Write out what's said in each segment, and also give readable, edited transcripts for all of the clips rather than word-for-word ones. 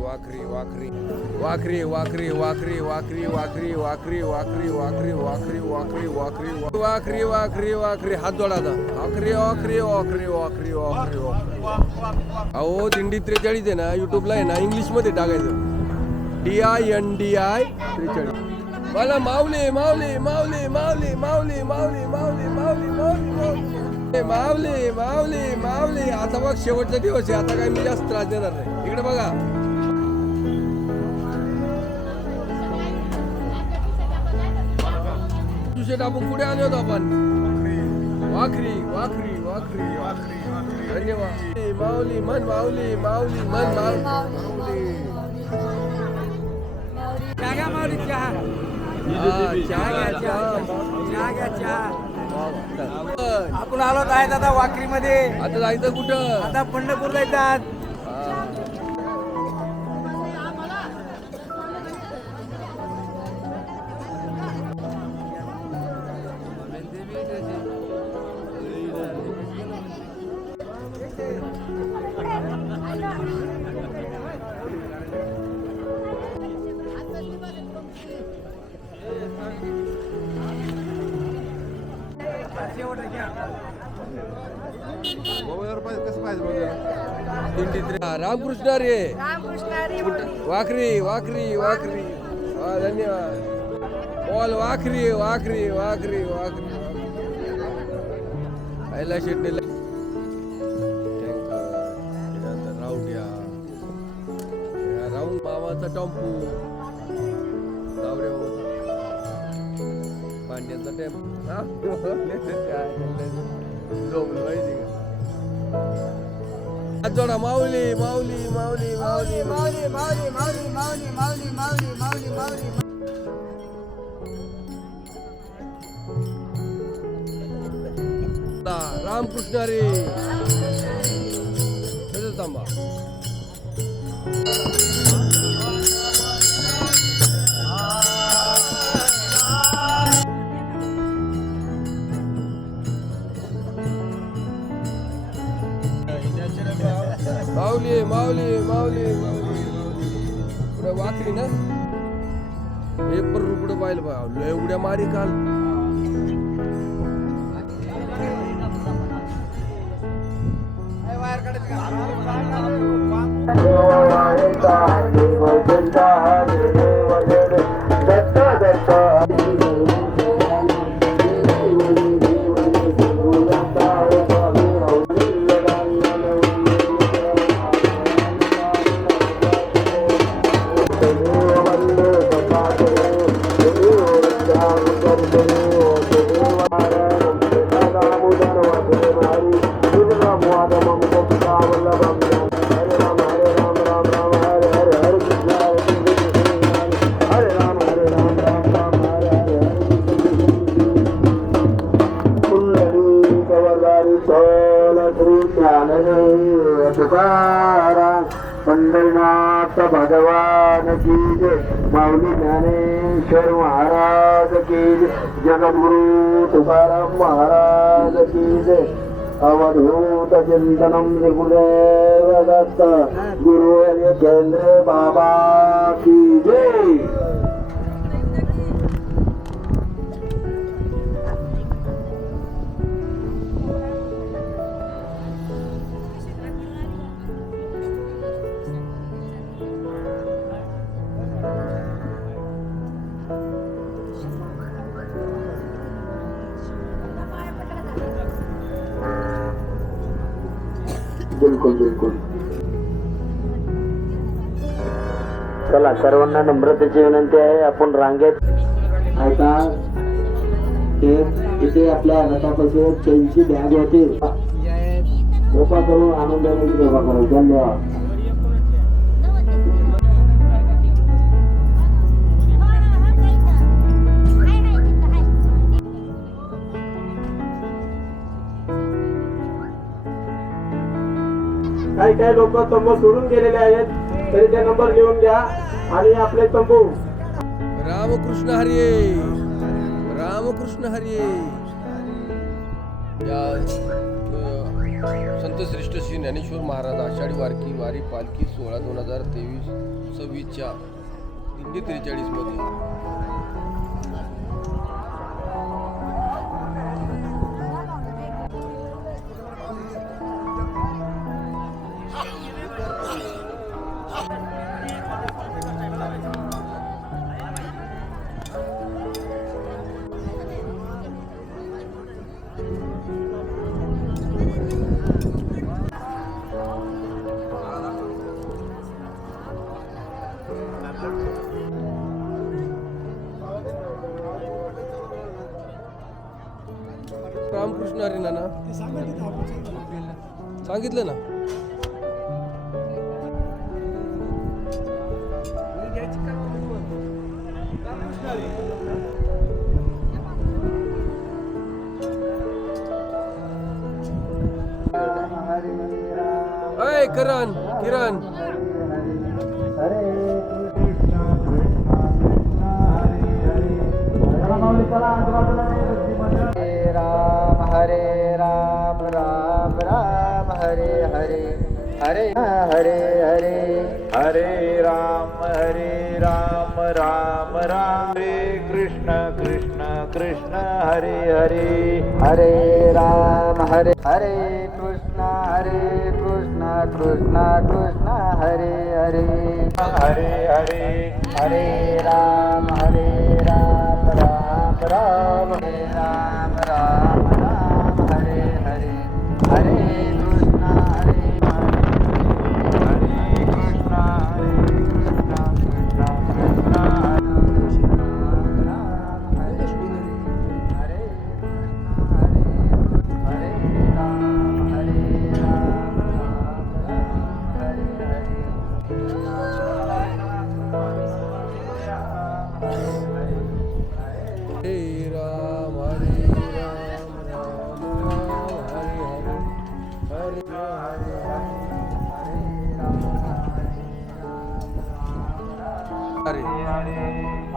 वाखरी वाखरी वाखरी वाखरी वाखरी वाखरी वाखरी वाखरी वाखरी वाखरी वाखरी वाखरी वाखरी वाखरी वाखरी वाखरी हात जोडा आता वाखरी वाखरी वाखरी वाखरी वाखरी वाखरी अहो दिंडी 43 आहे ना युट्यूबला आहे ना इंग्लिश मध्ये टाकायचं DINDI 43 मला माऊली माऊली माऊली माऊली माऊली माऊली माऊली माऊली माऊली माऊली माऊली माऊली आता बघ शेवटचा दिवस आहे आता काय मी जास्त त्रास देणार नाही इकडे बघा तुझे टाकून पुढे आले होतो आपण वाखरी वाखरी वाखरी वाखरी धन्यवाद माऊली मन माऊली माऊली मन माऊली आपण आलो आहेत आता वाकरी मध्ये आता जायचं कुठं आता पंढरपूर जायचं रामकृष्ण रे वाखरी वाखरी वाखरी धन्यवाद बोल वाखरी वाखरी वाखरी वाखरी आयला शेट्टी राऊंड राऊंड मामाचा टॉम्पू पांड्यांचा टेम्पो जोडा माऊली माऊली माऊली माऊली माऊली माऊली माऊली माऊली माऊली माऊली माऊली माऊली रामकृष्ण रे थांबा माऊली माऊली माऊली माऊली पुढे वाकरी ना पेपर पुढे पाहिलं बा एवढ्या मारी काल पंढरीनाथ भगवान की जय माऊली ज्ञानेश्वर महाराज की जय जगद्गुरु तुकाराम महाराज की जय अवधूत चिंतनम गुरुदेव दत्त गुरु केंद्र बाबा की जय बिलकुल बिलकुल चला सर्वांना नम्रतेची विनंती आहे आपण रांगेत ऐका इथे आपल्या रथापासून चेनची बॅग होती कृपा करून आनंदाने सेवा करा धन्यवाद काही काही लोक तंबू सोडून गेलेले आहेत तरी ते नंबर लिहून घ्या आणि आपले तंबू रामकृष्ण हरी रामकृष्ण हरी संत श्रेष्ठ श्री ज्ञानेश्वर महाराज आषाढी वारकी वारी पालखी सोहळा 2023-26च्या दिंडी 43 मध्ये रामकृष्ण हरी नाना सांगितलं ना. अय किरण हरे राम राम राम हरे हरे हरे हरे हरे हरे राम राम राम हरे कृष्ण कृष्ण कृष्ण हरे हरे हरे राम हरे हरे कृष्ण कृष्ण कृष्ण हरे हरे हरे हरे हरे राम राम राम हरे राम राम हरे हरे हरे कृष्ण हरे कृष्ण कृष्ण कृष्ण हरे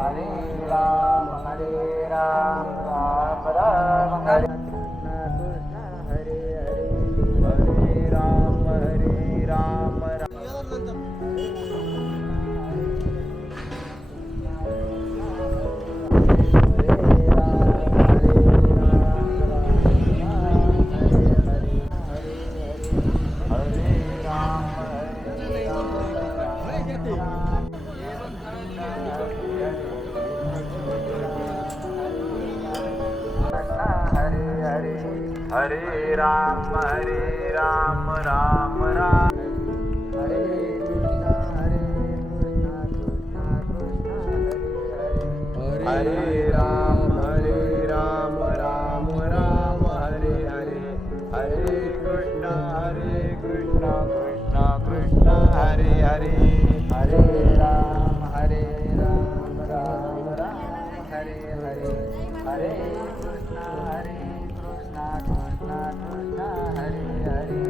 हरे राम राम राम हरे कृष्ण हरे हरे हरे राम हरे राम राम राम हरे कृष्ण कृष्ण कृष्ण हरे हरे राम राम राम हरे हरे हरे कृष्ण कृष्ण कृष्ण हरे हरे हरे राम राम राम हरे हरे हरे कृष्ण कृष्ण कृष्ण हरे हरे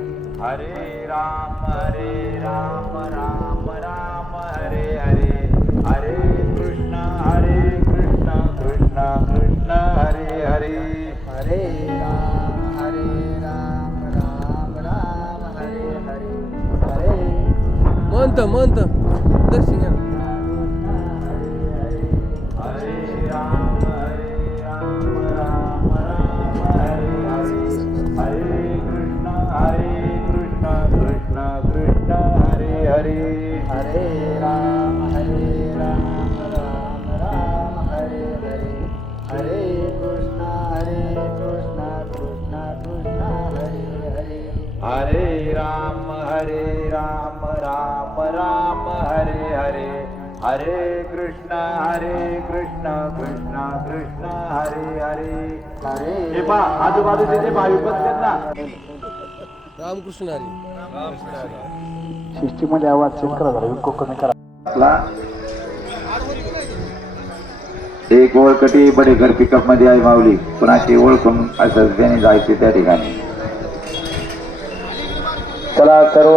हरे राम राम राम हरे हरे हरे कृष्ण कृष्ण कृष्ण हरे हरे हरे राम राम राम हरे हरे हरे म्हणत दर्शन घ्या. हरे राम राम हरे हरे हरे कृष्ण कृष्ण कृष्ण हरे हरे हरे राम राम राम हरे हरे हरे कृष्ण कृष्ण कृष्ण हरे हरे हरे राम राम हरे हरे हरे कृष्ण कृष्ण कृष्ण हरे हरे हरे हे पहा आजूबाजूचे जे भाविक आहेत ना रामकृष्ण हरी. सिस्टीममध्ये आवाज चेक करा जरा इको कमी करा. एक ओळखटी बडेकर पिकअप मध्ये आहे माऊली कुणाची ओळखून असं त्याने जायचे त्या ठिकाणी. चला सर्व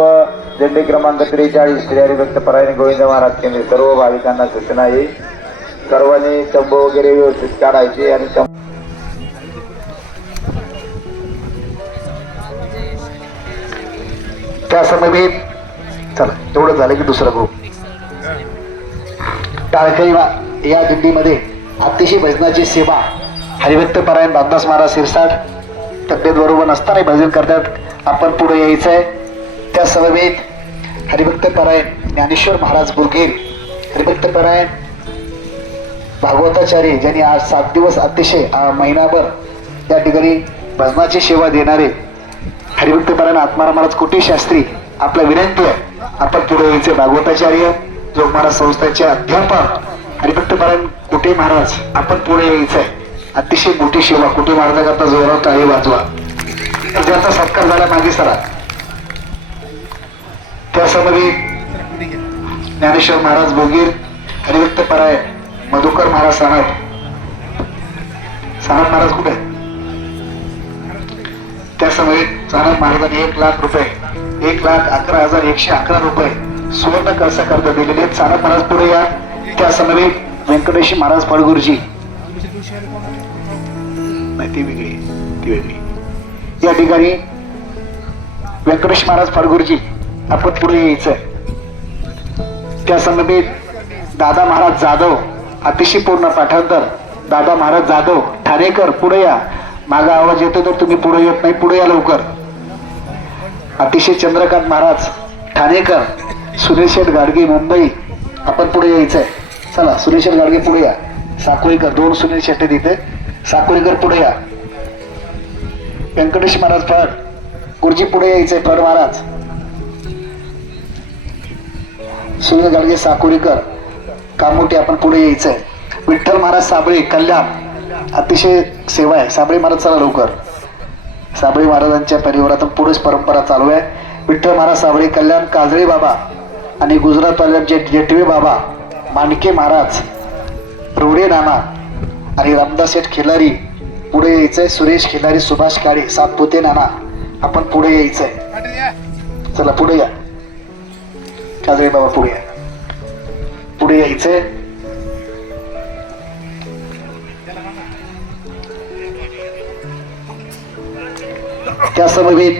दिंडी क्रमांक 43 श्री हरिभक्त परायण गोविंद महाराज केंद्र सर्व भाविकांना सूचना आहे सर्वांनी तंबू वगैरे व्यवस्थित काढायचे आणि त्या समवेत चला एवढं झालं की दुसरा ग्रुप टाळकरी या दिंडीमध्ये अतिशय भजनाची सेवा हरिभक्त परायण रामदास महाराज शिरसाट तब्येत बरोबर नसताना भजन करतात. आपण पुढे यायचंय. त्या समवेत हरिभक्त परायण ज्ञानेश्वर महाराज बुरगेर हरिभक्त परायण भागवताचार्य ज्यांनी आज 7 दिवस अतिशय महिनाभर त्या ठिकाणी भजनाची सेवा देणारे हरिभक्त परायण आत्माराम महाराज कुटे शास्त्री आपला विनंती आहे आपण पुढे यायचे. भागवताचार्य जोग महाराज संस्थेचे अध्यापक हरिभक्त परायण कुटे महाराज आपण पुढे यायचंय. अतिशय मोठी सेवा कुटे महाराजांकरता जोरात टाळी वाजवा. ज्याचा सत्कार झाला मागे सरा. त्या समवेत ज्ञानेश्वर महाराज बोगीर हरिभक्त परायण मधुकर महाराज सानप महाराज कुठे त्या समवेत सानप महाराजांनी 1 लाख रुपये 1,11,111 रुपये सुवर्ण कळसा करता दिलेले आहेत. सानप महाराज पुढे या. त्या समवेत व्यंकटेश महाराज फळगुरुजी नाही ती वेगळी या ठिकाणी व्यंकटेश महाराज फळगुरुजी आपण पुढे यायचंय. त्या समवेत दादा महाराज जाधव अतिशय पूर्ण पाठांतर दादा महाराज जाधव ठाणेकर पुढे या. मागा आवाज येतो तर तुम्ही पुढे येत नाही. पुढे या लवकर. अतिशय चंद्रकांत महाराज ठाणेकर सुरेश शेठ गाडगे मुंबई आपण पुढे यायचंय. चला सुरेश शेठ गाडगे पुढे या. साकोळीकर 2 सुनील शेट्टे तिथे साकोळीकर पुढे या. व्यंकटेश महाराज फड गुरुजी पुढे यायचंय. फड महाराज सुनील गाडगे साकोळीकर कामोटी आपण पुढे यायचंय. विठ्ठल महाराज साबळे कल्याण अतिशय सेवा आहे. साबळे महाराज चला लवकर. साबळे महाराजांच्या परिवारातून पुढेच परंपरा चालू आहे. विठ्ठल महाराज साबळे कल्याण काजळे बाबा आणि गुजरात वाल्यांचे जेटवे बाबा मांडके महाराज रोडे नाना आणि रामदास शेठ खिलारी पुढे यायचंय. सुरेश खिलारी सुभाष काळे सातपुते नाना आपण पुढे यायचंय. चला पुढे या. काजळे बाबा पुढे या. पुढे यायचंय. त्या समवेत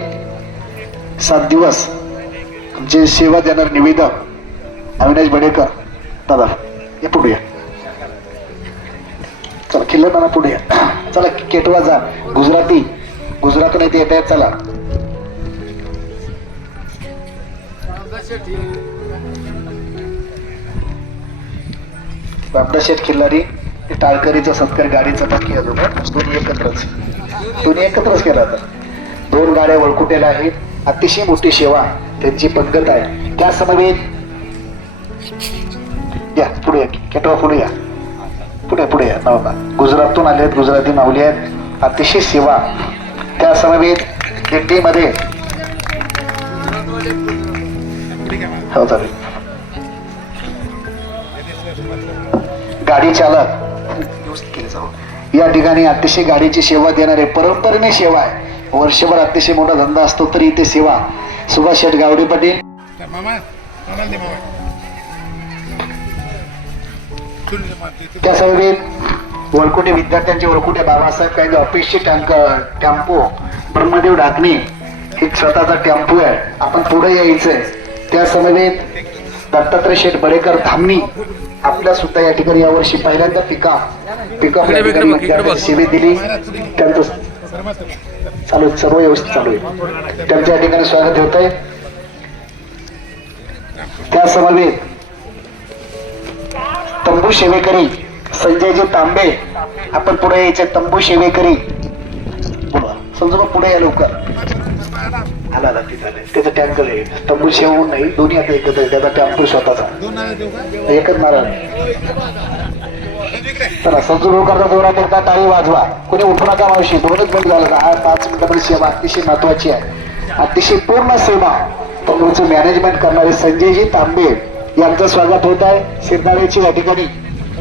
7 दिवस जे सेवा देणार निवेदक अविनाश बडेकर दादा हे पुढे या. चला खिल्लर नाना पुढे या. चला केटवा जा गुजरातून येते येत आहेत. चला रामदास शेठ खिल्लारी टाळकरीचा सत्कार गाडीचा बाकी दोन्ही एकत्रच केला होता. 2 गाड्या वळकुटेला आहेत. अतिशय मोठी सेवा त्यांची पद्धत आहे. त्या समवेत या पुढे केटवा पुढे या. पुढे या बाबा गुजरातून आले आहेत. गुजराती माऊली आहेत. अतिशय सेवा. त्या समवेत दिंडीमध्ये हो चालेल. गाडी चालक या ठिकाणी अतिशय गाडीची सेवा देणारे परंपरेने सेवा आहे. वर्षभर अतिशय मोठा धंदा असतो तरी इथे सेवा. सुभाष शेठ गावडे पाटील त्या समवेत वळकुटे विद्यार्थ्यांचे वळकुटे बाबासाहेब काही ऑफिसचे टेम्पो ब्रह्मदेव ढाकणे एक स्वतःचा टेम्पो आहे. आपण पुढे यायचंय. त्या समवेत दत्तात्रय शेठ बडेकर धामणी आपल्या सुद्धा या ठिकाणी यावर्षी पहिल्यांदा पिकअप सेवेत दिली. त्यांचं चालू सर्व व्यवस्थित चालू आहे. त्यांच्या या ठिकाणी स्वागत होत आहे. त्या समवेत तंबू सेवेकरी संजयजी तांबे आपण पुढे यायचे. तंबू सेवेकरी समजा पुढे या लवकर. आला त्याचं टँकर आहे. तंबू सेवून नाही दोन्ही आता एकत्र. त्याचा टॅम्पो स्वतःचा एकच नारळ. चला समजून करता जोरात एकदा टाळी वाजवा. कोणी उठू नका मावशी. 2च मिनिट झालं. 5 मिनिटामध्ये सेवा अतिशय महत्वाची आहे. अतिशय पूर्ण सेवा तंबूचं मॅनेजमेंट करणारे संजयजी तांबे यांचं स्वागत होत आहे. शिरनाळेची या ठिकाणी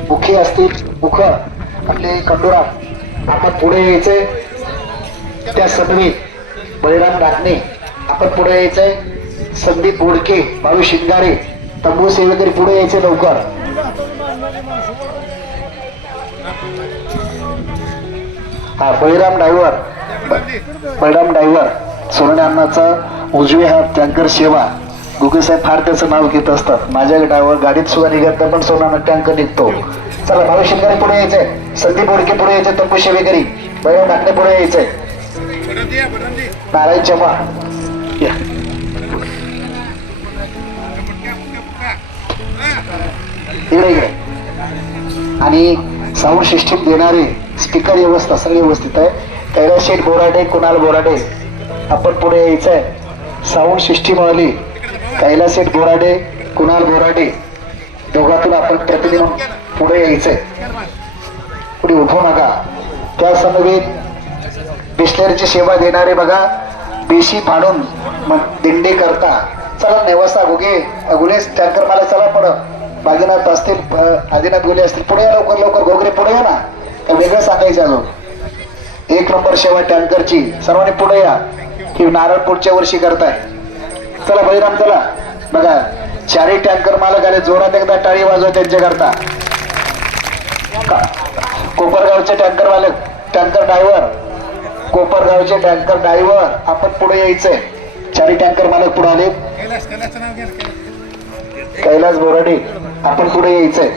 मुखी असतील. मुख आपले खंडोरा आपण पुढे यायचंय. त्या समवेत बळीराम राखणे आपण पुढे यायचंय. संदीप बोडके बाळू शिंगारे तंबू सेवेकरी पुढे यायचे लवकर. हा बळीराम ड्रायव्हर सोनवणे अण्णाचा उजवे हात टँकर सेवा. गुगे साहेब फार त्याचं नाव घेत असतात. माझ्या गाडीत सुद्धा निघत नाही, पण सोनानं टँकर निघतो. चला भाऊ शिंगारे पुढे यायचंय, संदीप बोडके पुढे यायचे, तंबू शेवेकरी बैरा टाकणे पुढे यायचंय, नारायण चव्हा या. इकडे इकडे. आणि साऊंड सिस्टीम देणारे स्पीकर व्यवस्था सगळी व्यवस्थित आहे. कैलास शेठ बोराडे, कुणाल बोराडे आपण पुढे यायचंय. साऊंड सिस्टीम वाली कैलास शेठ बोराडे, कुणाल बोराडे दोघातून आपण प्रतिनिधी पुढे यायचंय. पुढे उठू नका. त्या समवेत बिस्लेरीची सेवा देणारे बघा, बेशी फाडून दिंडी करता. चला नेवासा गुले टँकर मला चला पुढं. बागेनाथ असतील, आदिनाथ गुले असतील, पुढे या लवकर लवकर. घोगरे पुढे या ना, काय वेगळं सांगायचं अजून. 1 नंबर सेवा टँकरची. सर्वांनी पुढे या, ही नारळ पुढच्या वर्षी करताय. चला बळीराम चला. बघा 4ही टँकर मालक आले, जोरात एकदा टाळी वाजवा त्यांच्या करता. कोपरगावचे टँकर मालक, टँकर ड्रायव्हर, कोपरगावचे टँकर ड्रायव्हर आपण पुढे यायचंय. 4ही टँकर मालक पुढे आले. कैलास बोराडे आपण पुढे यायचंय.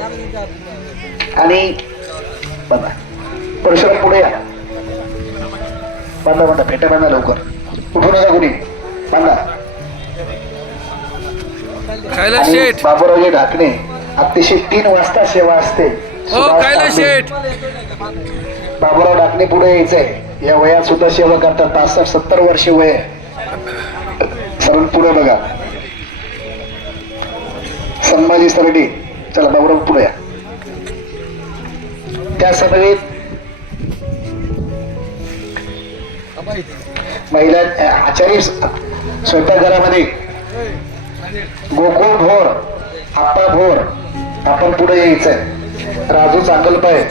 आणि बघा परशुराम पुढे या. बांधा फेटा बांधा लवकर. उठू नका कुणी, बांधा. कैलास आणि शेठ, बाबूरावजी ढाकणे अतिशय 3 वाजता सेवा असते. हो कैलास शेठ. बाबूराव ढाकणे पुढे यायचंय. या वयात सुद्धा सेवा करतात. 65-70 वर्ष वय. सर्व पुढे बघा. संभाजी सरडी चला बाबूराव पुढे या. त्या समवेत महिला आचारी स्वयंपाकघरामध्ये गोकुळ भोर, आप्पा भोर आपण पुढे यायचंय. राजू चांगलपाय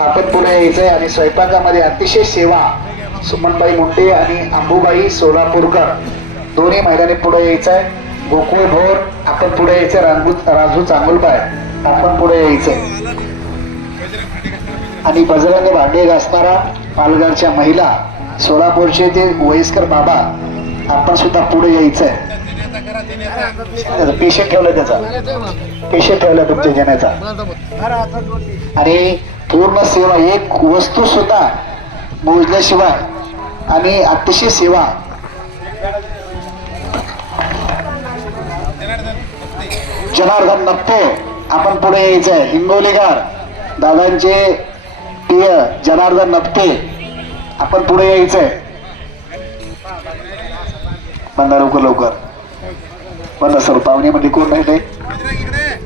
आपण पुढे यायचंय. आणि स्वयंपाकामध्ये अतिशय सेवा सुमनबाई मुंडे आणि अंबुबाई सोलापूरकर दोन्ही महिलांनी पुढे यायचंय. गोकुळ भोर आपण पुढे यायचंय. राजू चांगलपाय आपण पुढे यायचंय. आणि बजरंग भांडे घासणारा पालघरच्या महिला, सोलापूरचे ते वयस्कर बाबा आपण सुद्धा पुढे यायचंय. पेशंट ठेवला, त्याचा पेशंट ठेवला तुमच्या जनाचा. आणि पूर्ण सेवा, एक वस्तू सुद्धा मोजल्याशिवाय आणि अतिशय सेवा. जनार्दन नप्पे आपण पुढे यायचंय. हिंगोलीकर दादांचे प्रिय जनार्दन नप्पे आपण पुढे यायचंय. बंदा लवकर लवकर बंदा. सर पाहुणे मध्ये कोण नाही ते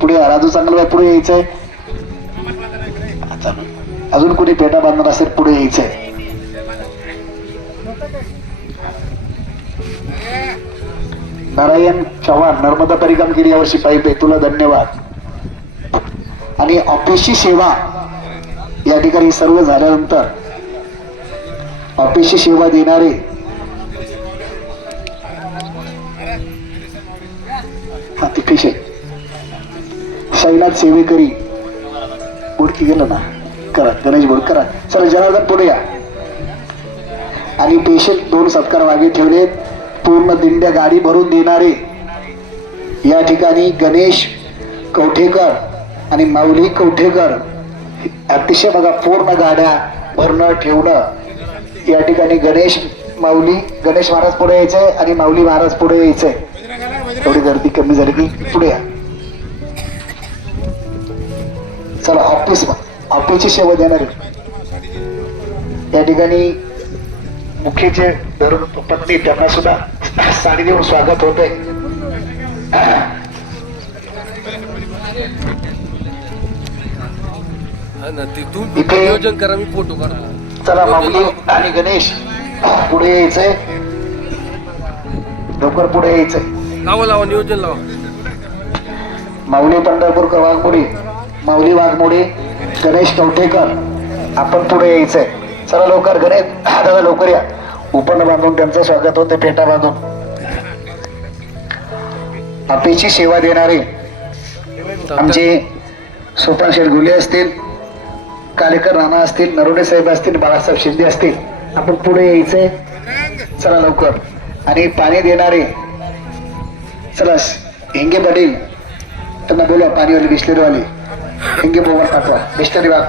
पुढे. राजू चांगलं पुढे यायचंय. अजून कोणी पेटा बांधणार असेल पुढे यायचंय. नारायण चव्हाण नर्मदा परिक्रम यावर्षी पाहिजे, तुला धन्यवाद. आणि ऑफिसची सेवा या ठिकाणी सर्व झाल्यानंतर ऑफिसची सेवा देणारे हा ते पेशंट शैनाथ सेवेकरी बुडकी गेलं ना, करा गणेश बोड करा. चला जनार्दन पुढे या. आणि पेशंट 2 सत्कार मागे ठेवलेत. पूर्ण दिंड्या गाडी भरून देणारे या ठिकाणी गणेश कवठेकर आणि माऊली कवठेकर. अतिशय बघा पूर्ण गाड्या भरणं ठेवणं. या ठिकाणी गणेश महाराज पुढे यायचंय आणि माऊली महाराज पुढे यायचंय. थोडी गर्दी कमी झाली की पुढे या. चला ऑफिसची सेवा देणारे या ठिकाणी मुख्यचे धरून पत्नी त्यांना सुद्धा साडी देऊन स्वागत होते. इथे नियोजन करा, मी फोटो काढतो. चला माऊली आणि गणेश पुढे यायचंय. लवकर पुढे यायचंय. लावा नियोजन लावा. माऊली पंढरपूरकर वाघमोडी, माऊली वाघमोडी, गणेश कवठेकर आपण पुढे यायचंय. चला लवकर गणेश दादा लवकर या. उपन बांधून त्यांचं स्वागत होते, पेटा बांधून. अपेची सेवा देणारे आमचे सोपान शेठ गुले असतील, कालेकर राणा असतील, नरोडे साहेब असतील, बाळासाहेब शिंदे असतील आपण पुढे यायचंय. चला लवकर. आणि पाणी देणारे चला हिंगे पाटील त्यांना बोला पाणीवाले बिस्लेरीवाले हिंगे बोबा पाठवा बिस्लेरी बाग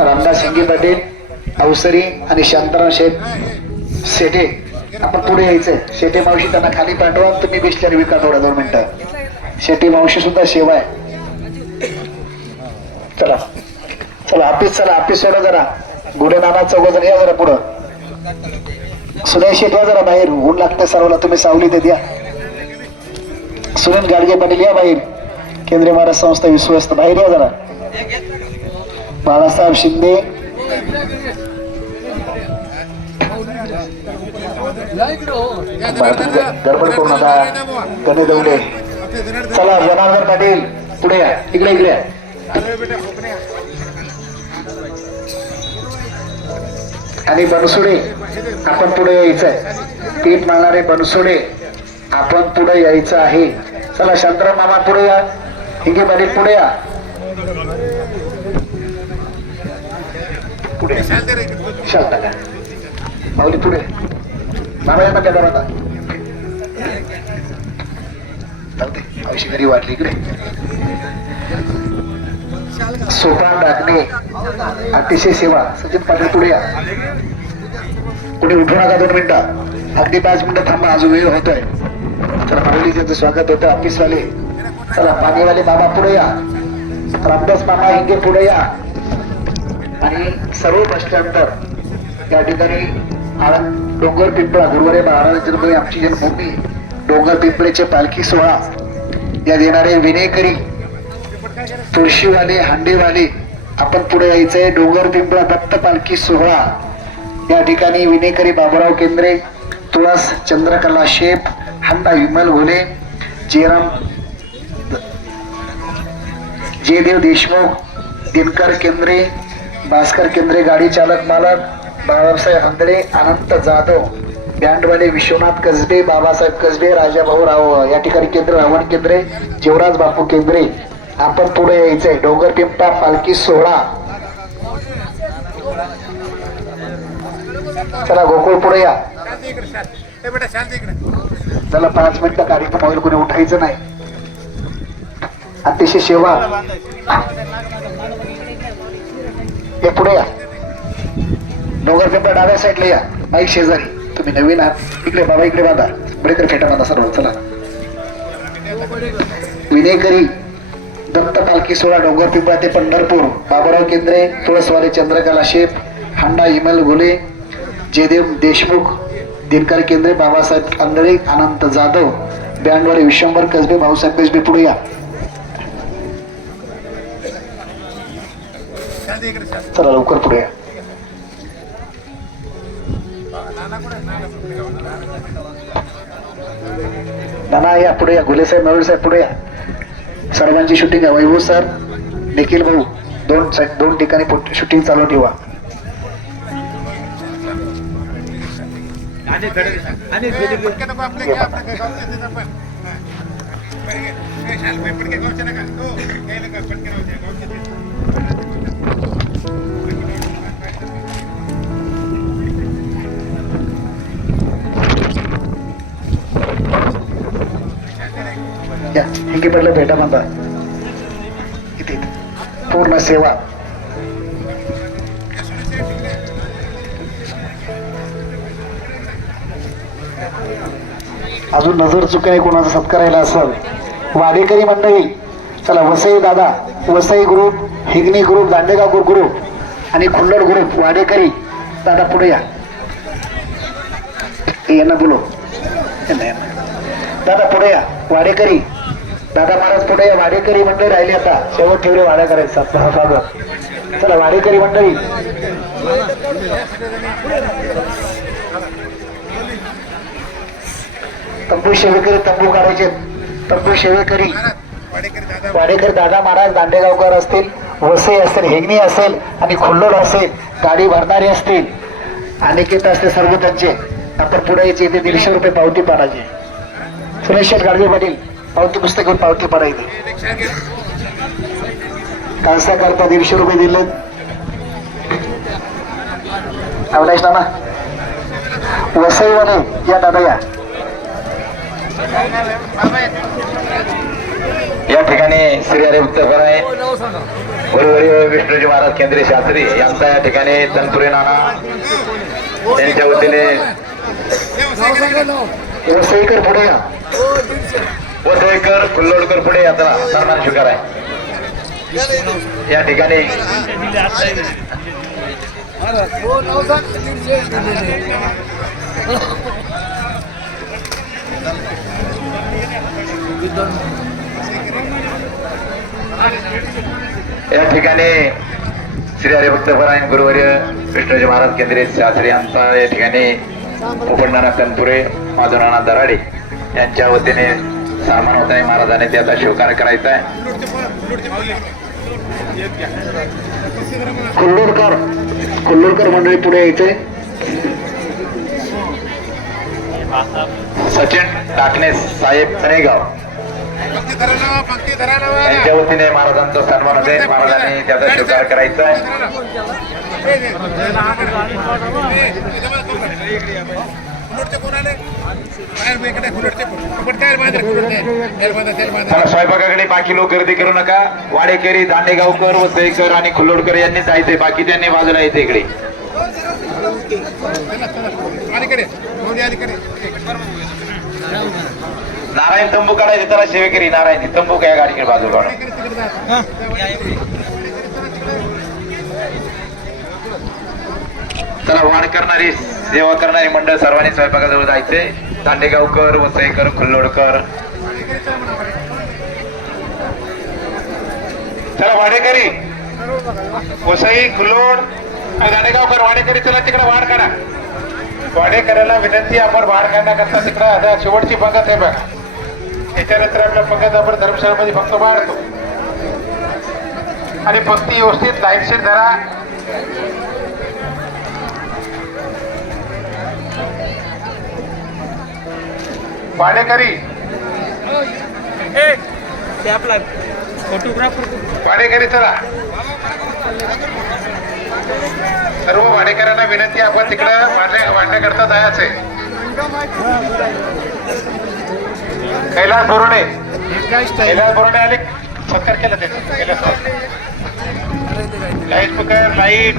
रामदास हिंगे पाटील अवसरी आणि शांताराम शेठ शेटे आपण पुढे यायचंय. शेटे मावशी त्यांना खाली पाठवा तुम्ही बिस्लेरी विका थोडा 2 मिनिटं. शेटे मावशी सुद्धा सेवा आहे. चला चला ऑफिस चला ऑफिस सोडा जरा गुढे नाना चौघजण या जरा पुढं. सुनील शेठ या जरा बाहेर ऊन लागते सर्वांना तुम्ही सावली ते द्या. सुनील गाडगे पाटील या बाहेर केंद्रीय महाराज संस्था विश्वस्त बाहेर या जरा. बाळासाहेब शिंदे गडबड करू नका गणे दौडे. चला जनार्दन पाटील पुढे या इकडे इकडे या. आणि बनसोडे आपण पुढे यायचंय. पीठ मारणारे बनसोडे आपण पुढे यायचं आहे. चला शांताराम मामा पुढे या. हिंगे पाटील पुढे या. पुढे शांता माऊली पुढे मामा यांना त्या बरोबर औषधी घरी वाटली इकडे. सोपान टाकणे अतिशय सेवा सचिन पाटील पुढे या. पुढे उठू नका 2 मिनिटं अगदी 5 मिनिटं थांबा अजून वेळ होतोय. चला माऊलीचं स्वागत होतं ऑफिसवाले. चला पाणीवाले बाबा पुढे या. रामदास मामा हिंगे पुढे या. आणि सर्व बस स्टँडवर या ठिकाणी डोंगर पिंपळा गुरुवारी महाराज जन्मभूमी आमची जन्मभूमी डोंगर पिंपळेचे पालखी सोहळा या देणारे विनेकरी तुळशीवाले हांडेवाले आपण पुढे यायचंय. डोंगर पिंपळा दत्त पालखी सोहळा या ठिकाणी विनेकरी बाबुराव केंद्रे तुळस चंद्रकला शेप हांडा विमल घोले जयराम जयदेव देशमुख दिनकर केंद्रे भास्कर केंद्रे गाडी चालक मालक बाळासाहेब हंदळे अनंत जाधव बँडवाले विश्वनाथ कसबे बाबासाहेब कसबे राजाभाऊ राव या ठिकाणी केंद्र रावण केंद्रे जीवराज बापू केंद्रे आपण पुढे यायचंय. डोंगर पिंपळा पालखी सोहळा. चला गोकुळ पुढे या. चला 5 मिनिटं कार्यक्रम होईल कोणी उठायचं नाही. अतिशय सेवा हे पुढे या. डोंगर पिंपळा डाव्या साईडला या. बाईक शेजारी तुम्ही नवीन आहात इकडे बाबा इकडे बांधा बडेकर फेटा बांधा सर्व. चला विनेकरी दत्त पालखी सोहळा डोंगर पिंपळा ते पंढरपूर बाबुराव केंद्रे तुळसवाले चंद्रकला शेप हांडा इमल घोले जयदेव देशमुख दिनकर केंद्रे बाबासाहेब आंधळे अनंत जाधव बँडवाले विश्वंभर कसबे भाऊसाहेब कसबे पुढे या. चला लवकर पुढे या. नाना या पुढे या. घुले साहेब नवळे साहेब पुढे या. सर्वांची शूटिंग आहे. वैभव सर निखिल भाऊ 2 ठिकाणी शूटिंग चालू ठेवा. या हिंगे पडलं भेटा बांधा इथे पूर्ण सेवा. अजून नजर चुकाय कोणाचा सत्कारायला असेल. वाडेकरी मंडळी चला वसई दादा Vasai group हिगणी group Dandegaon group आणि खुल्लड ग्रुप वाडेकरी दादा पुढे या. यांना बोलो दादा पुढे या. वाडेकरी दादा महाराज पुढे या. वाडेकरी मंडळी राहिले आता शेवट ठेवले वाड्या करायचा. चला वाडेकरी मंडळी तंबू सेवेकरी तंबू काढायचे. तंबू सेवेकरी वाडेकरी दादा महाराज दांडेगावकर असतील वसई असेल हिगणी असेल आणि खुल्लोड असेल गाडी भरणारे असतील अनिकेत असते सर्व त्यांचे आपण पुढे यायचे. इथे 150 रुपये पावती पाडायची. सुरेश शेठ गाडगे पाटील पावती पुस्तक घेऊन पावती पाडायची. कांसा करता 150 रुपये दिले. अविनाश नाना वसईवाले या दादा या. या ठिकाणी श्री हरी उत्तरपराय गुरुवर्य विष्णूजी महाराज केंद्रीय शास्त्री यांचा या ठिकाणी तनपुरे नाना यांच्या वतीने वसईकर पुढे या. वसईकर कुल्लोडकर पुढे यात्रा सन्मान स्वीकार आहे. या ठिकाणी या ठिकाणी श्री हरिभक्तपरायण गुरुवर्य विष्णूजी महाराज केंद्रीय शास्त्री यांचा या ठिकाणी पोपटनाना तनपुरे माधवनाना दराडे यांच्या वतीने सन्मान होत आहे. महाराजांनी त्याचा स्वीकार करायचा आहे. कुल्लोडकर मंडळी पुढे यायचंय. सचिन टाकणे साहेब कनेगाव यांच्या वतीने महाराजांचा सन्मान होते. महाराजांनी त्याचा स्वीकार करायचा आहे. स्वयंपाकाकडे बाकी लोक गर्दी करू नका. वाडेकरी, दांडेगावकर, वसईकर आणि खुल्लोडकर यांनी जायचंय. बाकी त्यांनी बाजूला यायचं इकडे. नारायण तंबू काढायचे त्याला सेवेकरी नारायण तंबू काय गाडीकडे बाजू काढा. चला वाढ करणारी सेवा करणारी मंडळ सर्वांनी स्वयंपाकाजवळ जायचे. दांडेगावकर, वसईकर, खुल्लोडकर. चला वाडेकरी, वसई, खुल्लोड आणि दांडेगावकर वाडेकरी चला तिकडे वाढ काढा. वाडेकऱ्याला विनंती आपण वाढ काढण्याकरता तिकडे आता शेवटची पंगत आहे बघा. त्याच्यानंतर आपल्या पंगत आपण धर्मशाळेमध्ये फक्त वाढतो आणि पंक्ती व्यवस्थित लाईनशीर धरा. वाडेकरी वाडेकरी चला. सर्व वाडेकऱ्यांना विनंती आपण तिकडं वाढण्याकरता जायचंय. कैलास बोरुडे आले सत्कार केला त्याचा. लाईट स्पीकर, लाईट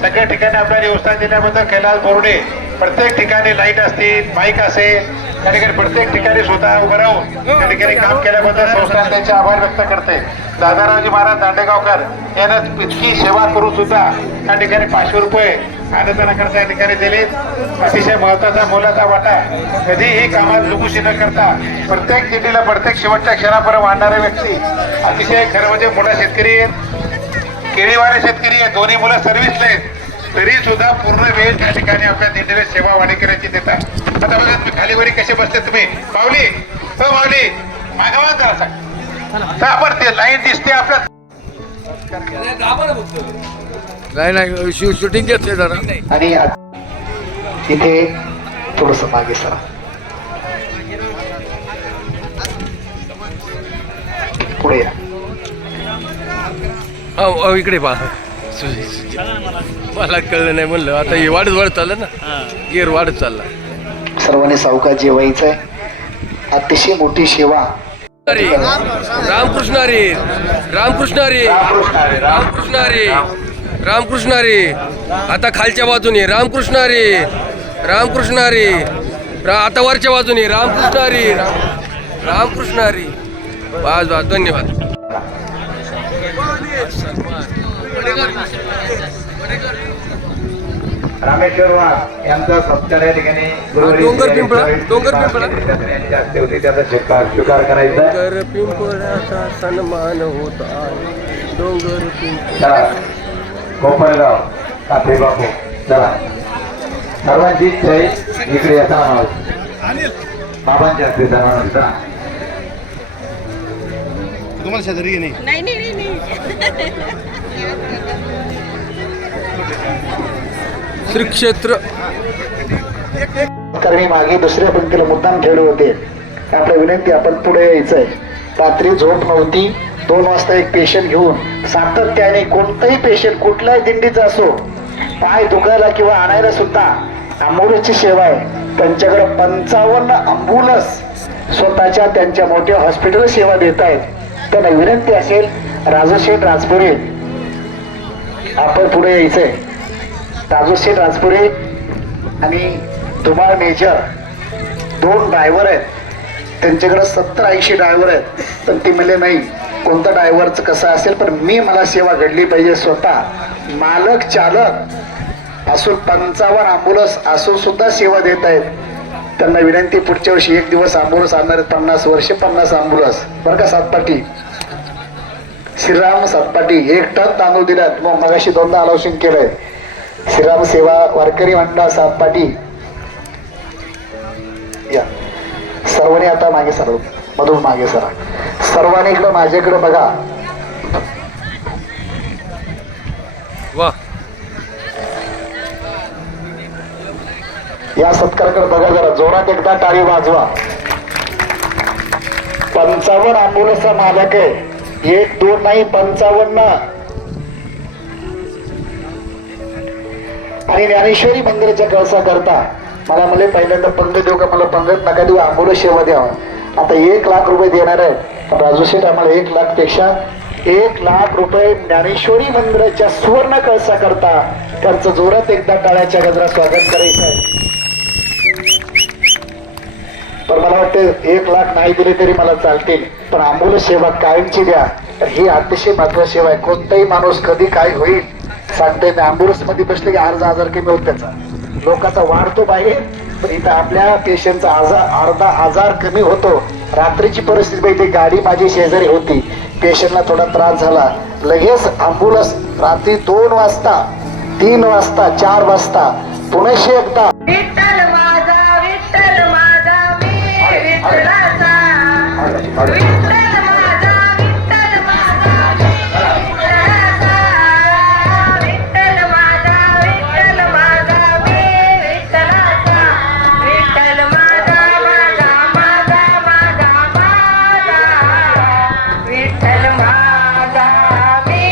सगळ्या ठिकाणी आपल्याला व्यवस्था दिल्याबद्दल कैलास बोरुडे. प्रत्येक ठिकाणी लाईट असतील, माईक असेल, त्या ठिकाणी प्रत्येक ठिकाणी स्वतः उभं राहून त्या ठिकाणी काम केल्याबद्दल संस्थान त्यांचे आभार व्यक्त करते. दादारावजी महाराज दांडेगावकर यांना इतकी सेवा करून सुद्धा त्या ठिकाणी 500 रुपये अनुदानाकरता या ठिकाणी दिले. अतिशय महत्वाचा मोलाचा वाटा. कधीही कामात चुकूशी न करता प्रत्येक दिंडीला प्रत्येक शेवटच्या क्षणापर्यंत वाढणारे व्यक्ती. अतिशय खरं म्हणजे मोठा शेतकरी आहेत, केळीवाले शेतकरी आहेत, दोन्ही मुलं सर्व्हिसला आहेत, तरी सुद्धा पूर्ण वेळ त्या ठिकाणी आपल्या दिंडीला सेवा वाडेकऱ्यांची देतात. आता बघा तुम्ही खालीवरी कसे बसते तुम्ही. माऊली हो माऊली मागावा करा सांग तर आपण ते लाईन दिसते आपल्या. नाही शूटिंग घेतले जरा. आणि इथे थोडस मागे सरा. पुढे या. इकडे पहा. मला कळलं नाही म्हणलं. आता हे वाढत चाललं ना, गिअर वाढत चालला. सर्वांनी सावकाश जेवायचंय. अतिशय मोठी सेवा. रामकृष्ण हरी, रामकृष्ण हरी, रामकृष्ण हरी, रामकृष्ण हरी. आता खालच्या बाजूने रामकृष्ण हरी, रामकृष्ण हरी. आता वरच्या बाजूने रामकृष्ण हरी, रामकृष्ण हरी. बस बस, धन्यवाद. रामेश्वर वाघ यांचा सत्कार या ठिकाणी डोंगर पिंपळा यांच्या हस्ते होते. त्याचा स्वीकार करायचा. डोंगर पिंपळाचा सन्मान होता. डोंगर पिंपळा कोपरगाव काथे बापू. चला सर्वांची इच्छा आहे इकडे येताना बाबांच्या हस्ते सन्मान होता. तुम्हाला शेजारी नाही. श्री क्षेत्र. तर मी मागे दुसऱ्या पंक्तीला मुद्दाम ठेवले होते. आपल्या विनंती आपण पुढे यायचंय. रात्री झोप नव्हती. 2 वाजता एक पेशंट घेऊन सातत्याने कोणताही पेशंट कुठल्याही दिंडीचा असो, पाय दुखायला किंवा आणायला सुद्धा ॲम्ब्युलन्सची सेवा आहे. त्यांच्याकडे 55 ॲम्ब्युलन्स स्वतःच्या त्यांच्या मोठ्या हॉस्पिटल सेवा देत आहेत. त्यांना विनंती असेल, राजूशेठ राजपुरे आपण पुढे यायचंय. राजूशेठ राजपुरे आणि धुमाळ मेजर 2 ड्रायव्हर आहेत. त्यांच्याकडे 70-80 ड्रायव्हर आहेत. पण ते म्हणले नाही, कोणता ड्रायव्हरचं कसं असेल, पण मला सेवा घडली पाहिजे. स्वतः मालक चालक असून 55 ॲम्ब्युलन्स असून सुद्धा सेवा देत आहेत. त्यांना विनंती, पुढच्या वर्षी 1 दिवस ॲम्ब्युलन्स आणणार आहेत. 50 वर्षे 50 ॲम्ब्युलन्स बरं का. सातपाटी श्रीराम सातपाटी 1 टन तांदूळ दिल्यात. मग मगाशी 2दा अलाउशिंग केलंय. श्रीराम सेवा वारकरी मंडळ सातपाटी या सर्वांनी आता मागे सर, मधून मागे सरा. सर्वांनी इकडं माझ्याकडे बघा. वा या सत्काराकडे बघा जरा, जोरात एकदा टाळी वाजवा. 55 ॲम्ब्युलन्सचा मालक आहे. 1 2 नाही, 55. आणि ज्ञानेश्वरी मंदिराच्या कळसा करता मला म्हणले पहिल्यांदा पंगत देऊ का? मला पंगत नका देऊ, ॲम्ब्युलन्स सेवा द्यावा. आता 1 लाख रुपये देणार आहे. पण राजूशेठ आम्हाला 1 लाख पेक्षा 1 लाख रुपये ज्ञानेश्वरी मंदिराच्या सुवर्ण कळसा करता त्यांचं जोरात एकदा टाळ्याच्या गजरात स्वागत करायचं आहे. पण मला वाटतं 1 लाख नाही दिले तरी मला चालतील, पण ॲम्ब्युलन्स सेवा कायमची द्या. तर ही अतिशय महत्वाची सेवा आहे. कोणताही माणूस कधी काय होईल सांगता येत नाही. ॲम्ब्युलन्स मध्ये बसले की अर्धा आजार कमी होत त्याचा, लोकांचा वाढतो बाहेर, पण इथं आपल्या पेशंटचा अर्धा आजार कमी होतो. रात्रीची परिस्थिती पाहिजे, गाडी माझी शेजारी होती, पेशंटला थोडा त्रास झाला, लगेच ॲम्ब्युलन्स रात्री 2 वाजता 3 वाजता 4 वाजता पुण्याशी एकदा विठ्ठल माझा मी विठ्ठलाचा. विठ्ठल माझा मी विठ्ठलाचा. विठ्ठल माझा मी विठ्ठलाचा. विठ्ठल माझा विठ्ठल माझा मी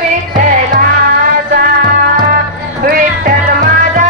विठ्ठलाचा. विठ्ठल माझा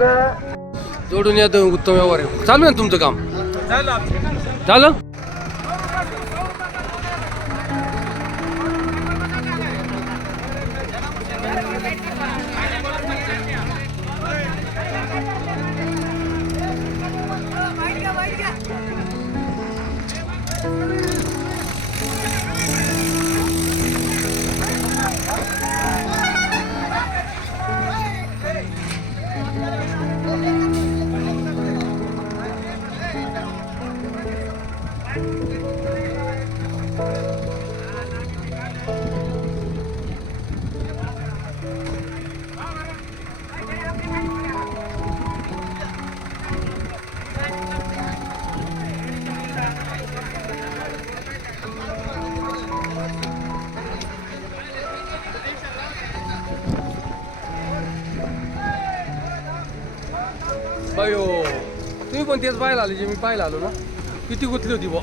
जोडून येतं उत्तम व्यवहार आहे. चालू आहे ना तुमचं काम? झालं. अयो तुम्ही पण तेच पाहायला आले जे मी पाहायला आलो ना. किती गुतली होती बा.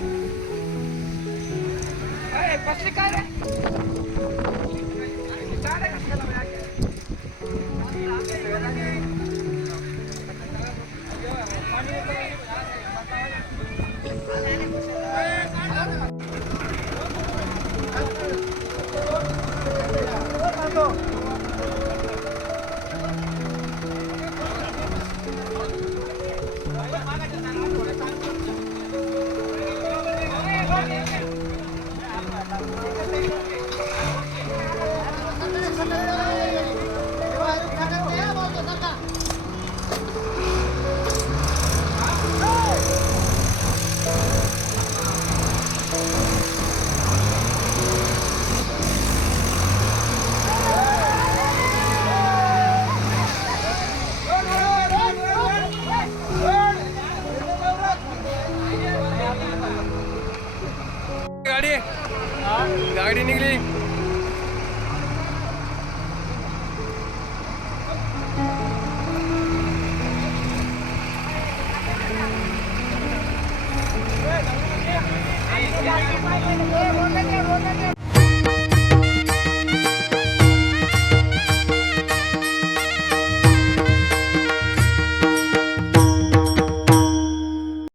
गाडी निघली.